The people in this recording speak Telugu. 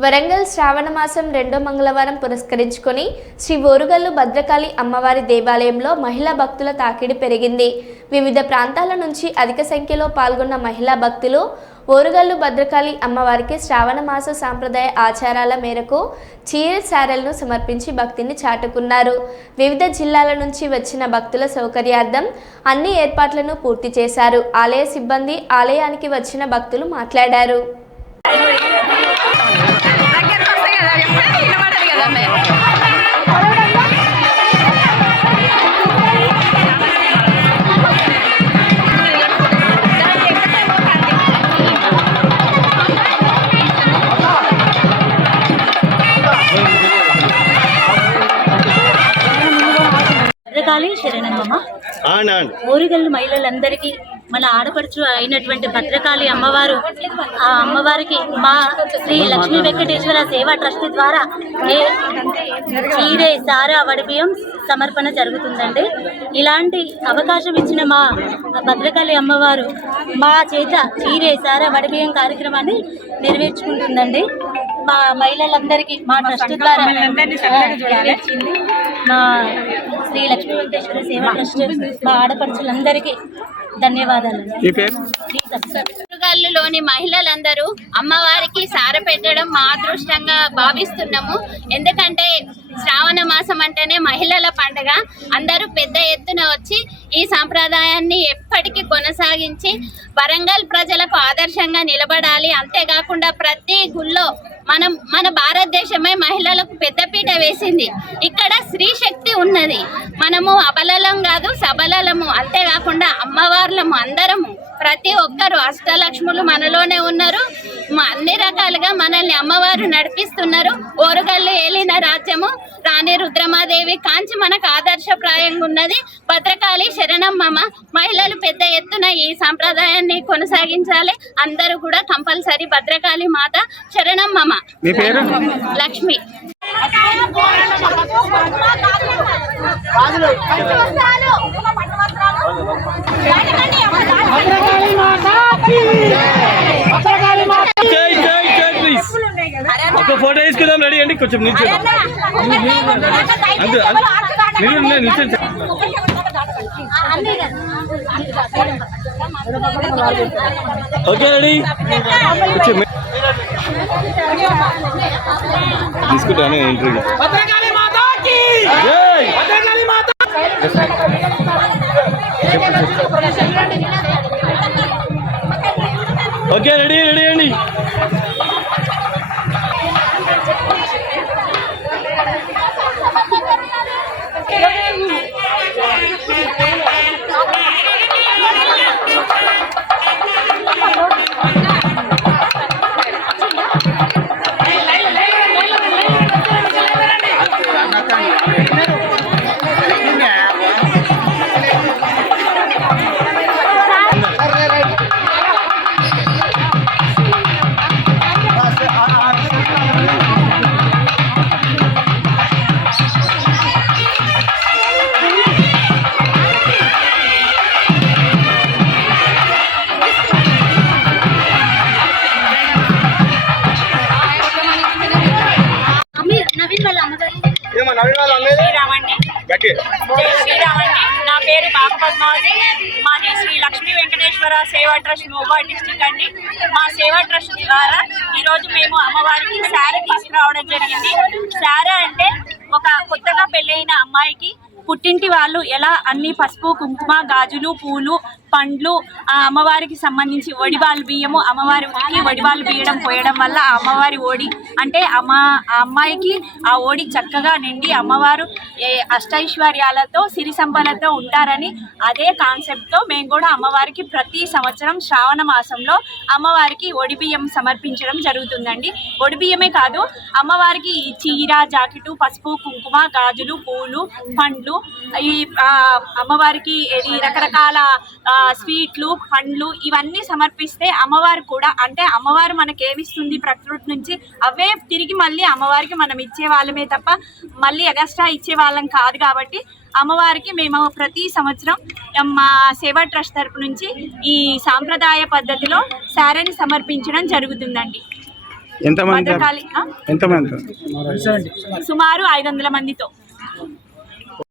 వరంగల్ శ్రావణ మాసం 2వ మంగళవారం పురస్కరించుకొని శ్రీ ఓరుగల్లు భద్రకాళి అమ్మవారి దేవాలయంలో మహిళా భక్తుల తాకిడి పెరిగింది. వివిధ ప్రాంతాల నుంచి అధిక సంఖ్యలో పాల్గొన్న మహిళా భక్తులు ఓరుగల్లు భద్రకాళి అమ్మవారికి శ్రావణ మాస సాంప్రదాయ ఆచారాల మేరకు చీర సారెలను సమర్పించి భక్తిని చాటుకున్నారు. వివిధ జిల్లాల నుంచి వచ్చిన భక్తుల సౌకర్యార్థం అన్ని ఏర్పాట్లను పూర్తి చేశారు. ఆలయ సిబ్బంది ఆలయానికి వచ్చిన భక్తులు మాట్లాడారు. భద్రకాళి శరణమ్మ ఓరుగల్లు మహిళలందరికీ మన ఆడపడుచు అయినటువంటి భద్రకాళి అమ్మవారు, ఆ అమ్మవారికి మా శ్రీ లక్ష్మీ వెంకటేశ్వర సేవా ట్రస్ట్ ద్వారా చీరే సారా వడిబియ్యం సమర్పణ జరుగుతుందండి. ఇలాంటి అవకాశం ఇచ్చిన మా భద్రకాళి అమ్మవారు మా చేత చీరే సారా వడిబియ్యం కార్యక్రమాన్ని నెరవేర్చుకుంటుందండి. మా మహిళలందరికీ మా ట్రస్ట్ ద్వారా నెరవేర్చింది మా శ్రీ లక్ష్మీ వెంకటేశ్వర సేవా ట్రస్ట్. మా ఆడపడుచులందరికీ ధన్యవాదాలు. ఓరుగల్లులోని మహిళలందరూ అమ్మవారికి సార పెట్టడం మా అదృష్టంగా భావిస్తున్నాము. ఎందుకంటే శ్రావణ మాసం అంటేనే మహిళల పండుగ. అందరూ పెద్ద ఎత్తున వచ్చి ఈ సాంప్రదాయాన్ని ఎప్పటికీ కొనసాగించి వరంగల్ ప్రజలకు ఆదర్శంగా నిలబడాలి. అంతేకాకుండా ప్రతి గుళ్ళో మన భారతదేశమే మహిళలకు పెద్దపీట వేసింది. ఇక్కడ స్త్రీ శక్తి ఉన్నది. మనము అబలలం కాదు, సబలలము. అంతేకాకుండా అమ్మవార్లము అందరము. ప్రతి ఒక్కరు అష్టలక్ష్ములు మనలోనే ఉన్నారు. అన్ని రకాలుగా మనల్ని అమ్మవారు నడిపిస్తున్నారు. ఓరుగల్లు ఏలిన రాజ్యము రాణి రుద్రమాదేవి కాంచి మనకు ఆదర్శప్రాయంగా ఉన్నది. భద్రకాళి శరణమ్మ. మహిళలు పెద్ద ఎత్తున ఈ సాంప్రదాయాన్ని కొనసాగించాలి. అందరూ కూడా కంపల్సరీ భద్రకాళి మాత శరణమ్మ. లక్ష్మి. ఒక ఫోటో తీసుకుందాం. రెడీ అండి, కొంచెం నిల్చోండి. ఓకే రెడీ తీసుకుంటాను. ఇంటర్వ్యూ ఓకే రెడీ రెడీ అండి. నా పేరు బాబు పద్మావతి. మాది శ్రీ లక్ష్మీ వెంకటేశ్వర సేవా ట్రస్ట్ మోబాద్ డిస్ట్రిక్ట్ అండి. మా సేవా ట్రస్ట్ ద్వారా ఈరోజు మేము అమ్మవారికి శారీ తీసుకురావడం జరిగింది. శారీ అంటే ఒక కొత్తగా పెళ్ళైన అమ్మాయికి పుట్టింటి వాళ్ళు ఎలా అన్ని పసుపు, కుంకుమ, గాజులు, పూలు, పండ్లు, ఆ అమ్మవారికి సంబంధించి ఒడిబాలు బియ్యము, అమ్మవారి ఒడిబాలు బియ్యడం పోయడం వల్ల ఆ అమ్మవారి ఓడి అంటే ఆ అమ్మాయికి ఆ ఓడి చక్కగా నిండి అమ్మవారు అష్టైశ్వర్యాలతో సిరి సంపదలతో ఉంటారని అదే కాన్సెప్ట్తో మేము కూడా అమ్మవారికి ప్రతి సంవత్సరం శ్రావణ మాసంలో అమ్మవారికి ఒడి బియ్యం సమర్పించడం జరుగుతుందండి. ఒడి బియ్యమే కాదు, అమ్మవారికి చీర, జాకెటు, పసుపు, కుంకుమ, గాజులు, పూలు, పండ్లు, ఈ అమ్మవారికి రకరకాల స్వీట్లు, పండ్లు ఇవన్నీ సమర్పిస్తే అమ్మవారు కూడా అంటే అమ్మవారు మనకి ఏమిస్తుంది ప్రకృతి నుంచి అవే తిరిగి మళ్ళీ అమ్మవారికి మనం ఇచ్చే వాళ్ళమే తప్ప మళ్ళీ ఎగస్ట్రా ఇచ్చే వాళ్ళం కాదు. కాబట్టి అమ్మవారికి మేము ప్రతి సంవత్సరం మా సేవా ట్రస్ట్ తరపు నుంచి ఈ సాంప్రదాయ పద్ధతిలో శారీని సమర్పించడం జరుగుతుందండి. ఎంతమంది భద్రకాళి ఎంతమంది సుమారు 500 మందితో